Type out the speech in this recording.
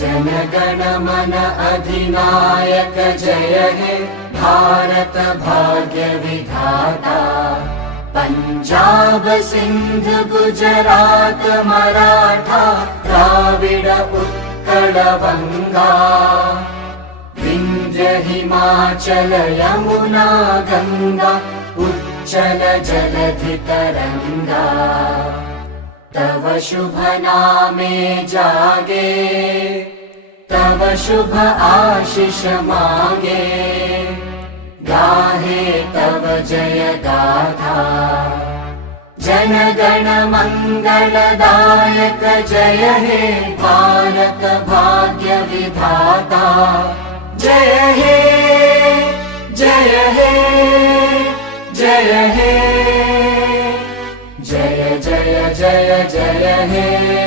जनगण मन अधिनायक जय हे भारत भाग्य विधाता। पंजाब सिंध गुजरात मराठा द्राविड उत्कल बंगा। विंध्य हिमाचल यमुना गंगा उच्चल जलधि तरंगा। तव शुभ नामे जागे तव शुभ आशीष मांगे। गाहे तव जय गाथा जनगण मंगलदायक जय हे भारत भाग्य विधाता। जय हे जय हे जय हे जय जय जय जय हे।